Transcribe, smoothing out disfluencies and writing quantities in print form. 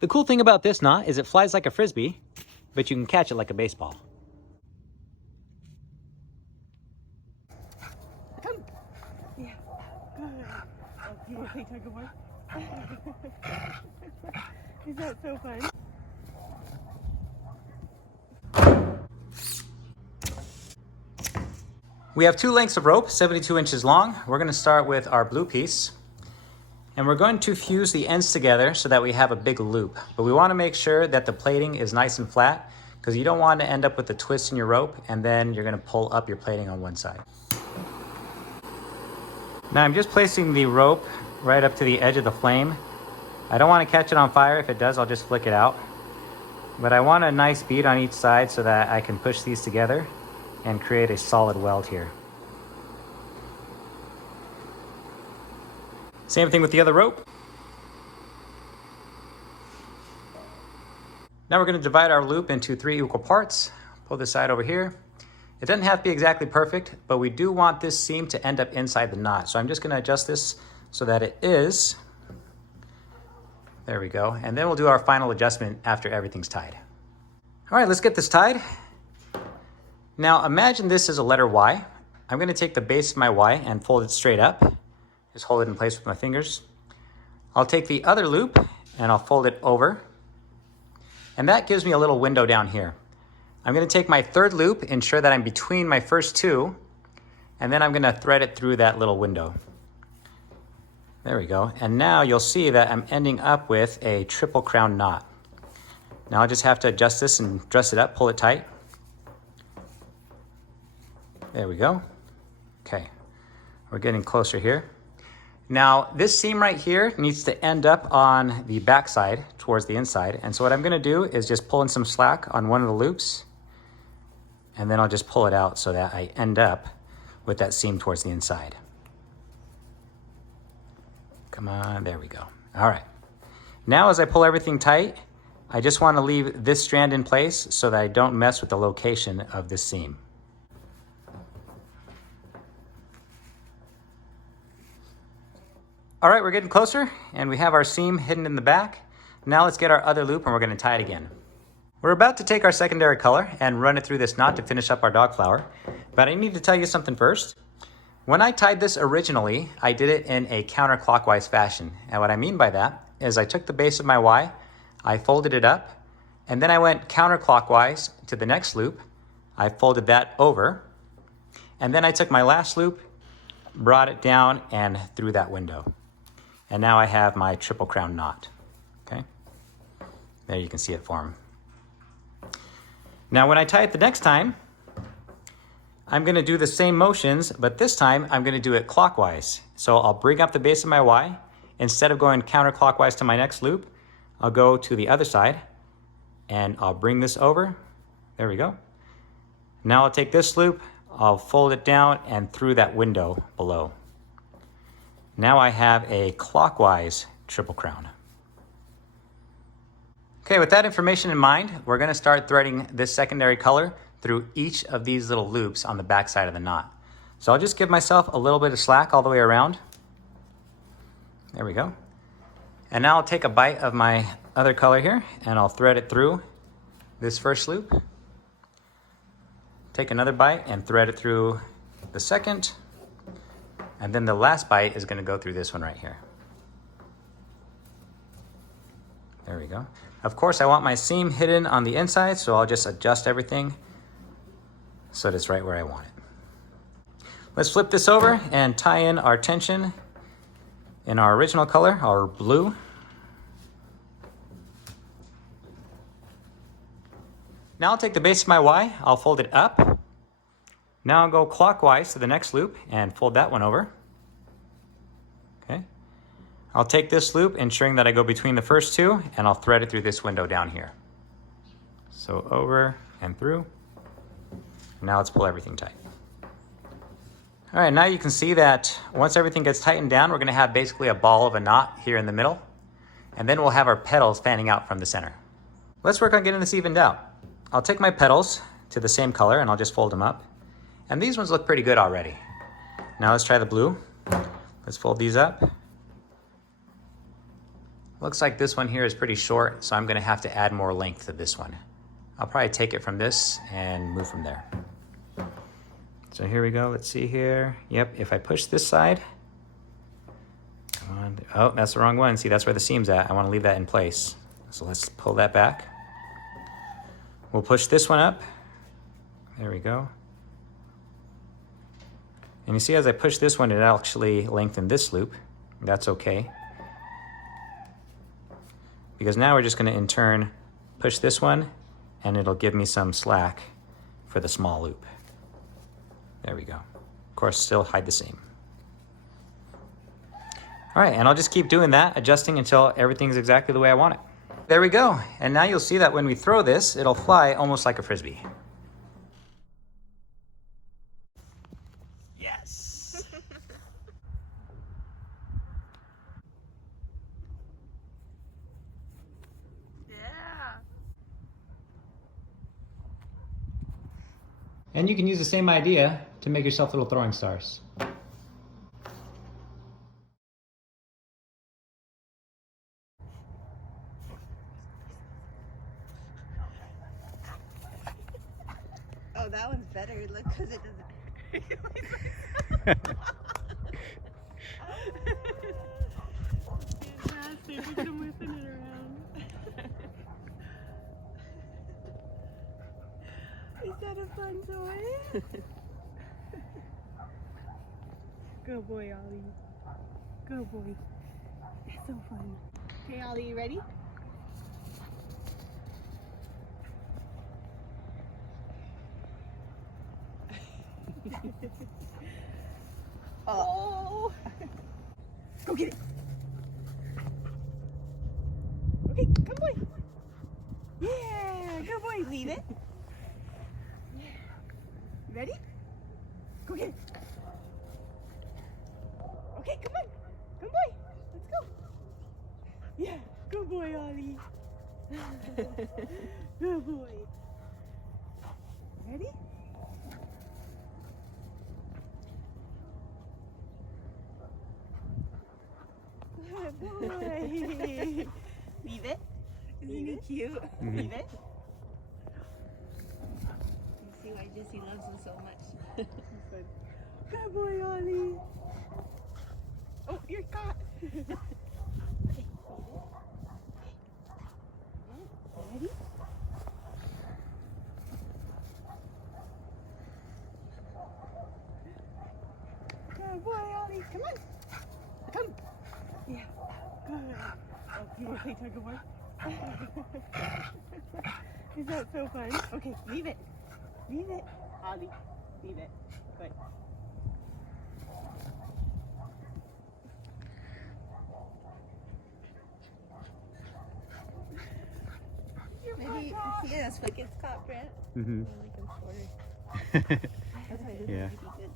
The cool thing about this knot is it flies like a Frisbee, but you can catch it like a baseball. Come. Yeah. Good. Oh, you want to play tug of war? Is that so fun? We have 2 lengths of rope, 72 inches long. We're going to start with our blue piece. And we're going to fuse the ends together so that we have a big loop. But we want to make sure that the plating is nice and flat because you don't want to end up with a twist in your rope and then you're going to pull up your plating on one side. Now I'm just placing the rope right up to the edge of the flame. I don't want to catch it on fire. If it does, I'll just flick it out. But I want a nice bead on each side so that I can push these together and create a solid weld here. Same thing with the other rope. Now we're going to divide our loop into 3 equal parts. Pull this side over here. It doesn't have to be exactly perfect, but we do want this seam to end up inside the knot. So I'm just going to adjust this so that it is. There we go. And then we'll do our final adjustment after everything's tied. All right, let's get this tied. Now imagine this is a letter Y. I'm going to take the base of my Y and fold it straight up. Just hold it in place with my fingers. I'll take the other loop and I'll fold it over. And that gives me a little window down here. I'm going to take my third loop, ensure that I'm between my first 2, and then I'm going to thread it through that little window. There we go. And now you'll see that I'm ending up with a triple crown knot. Now I'll just have to adjust this and dress it up, pull it tight. There we go. Okay, we're getting closer here. Now this seam right here needs to end up on the back side towards the inside. And so what I'm going to do is just pull in some slack on one of the loops, and then I'll just pull it out so that I end up with that seam towards the inside. Come on, there we go. All right. Now as I pull everything tight, I just want to leave this strand in place so that I don't mess with the location of this seam. All right, we're getting closer and we have our seam hidden in the back. Now let's get our other loop and we're going to tie it again. We're about to take our secondary color and run it through this knot to finish up our dog flower. But I need to tell you something first. When I tied this originally, I did it in a counterclockwise fashion. And what I mean by that is I took the base of my Y, I folded it up, and then I went counterclockwise to the next loop. I folded that over, and then I took my last loop, brought it down and through that window. And now I have my triple crown knot, okay? There you can see it form. Now when I tie it the next time, I'm gonna do the same motions, but this time I'm gonna do it clockwise. So I'll bring up the base of my Y. Instead of going counterclockwise to my next loop, I'll go to the other side and I'll bring this over. There we go. Now I'll take this loop, I'll fold it down and through that window below. Now I have a clockwise triple crown. Okay, with that information in mind, we're going to start threading this secondary color through each of these little loops on the back side of the knot. So I'll just give myself a little bit of slack all the way around. There we go. And now I'll take a bite of my other color here and I'll thread it through this first loop. Take another bite and thread it through the second. And then the last bite is going to go through this one right here. There we go. Of course, I want my seam hidden on the inside, so I'll just adjust everything so that it's right where I want it. Let's flip this over and tie in our tension in our original color, our blue. Now I'll take the base of my Y, I'll fold it up. Now I'll go clockwise to the next loop and fold that one over. Okay. I'll take this loop, ensuring that I go between the first 2, and I'll thread it through this window down here. So over and through. Now let's pull everything tight. All right, now you can see that once everything gets tightened down, we're gonna have basically a ball of a knot here in the middle, and then we'll have our petals fanning out from the center. Let's work on getting this evened out. I'll take my petals to the same color and I'll just fold them up. And these ones look pretty good already. Now let's try the blue. Let's fold these up. Looks like this one here is pretty short, so I'm gonna have to add more length to this one. I'll probably take it from this and move from there. So here we go, let's see here. Yep, if I push this side, come on. Oh, that's the wrong one. See, that's where the seam's at. I wanna leave that in place. So let's pull that back. We'll push this one up. There we go. And you see as I push this one, it actually lengthened this loop. That's okay. Because now we're just gonna in turn push this one and it'll give me some slack for the small loop. There we go. Of course, still hide the seam. All right, and I'll just keep doing that, adjusting until everything's exactly the way I want it. There we go. And now you'll see that when we throw this, it'll fly almost like a Frisbee. Yes. Yeah. And you can use the same idea to make yourself little throwing stars. Oh, that one's better. Look, because it doesn't. Fantastic. Look at him whipping it around. Is that a fun toy? Good boy, Ollie. Good boy. It's so fun. Okay, Ollie, you ready? Oh! Go get it! Okay, good boy! Yeah, good boy! Leave it. Yeah. You ready? Go get it! Okay, come on! Good boy! Let's go! Yeah, good boy, Ollie! Good boy! Ready? Good boy. Leave it. Isn't he cute? Mm-hmm. Leave it. You see why Jesse loves him so much. Good boy, Ollie. Oh, you're caught. Okay, leave it. Ready? Good boy, Ollie. Come on. Come. Yeah. Good. Oh, you want to play tug of war? Is that so fun? Okay, leave it. Leave it. Ollie, leave it. Good. Maybe he is like it's caught, Brent. Mm-hmm. Like I'm shorter. That's why this Yeah. would be good.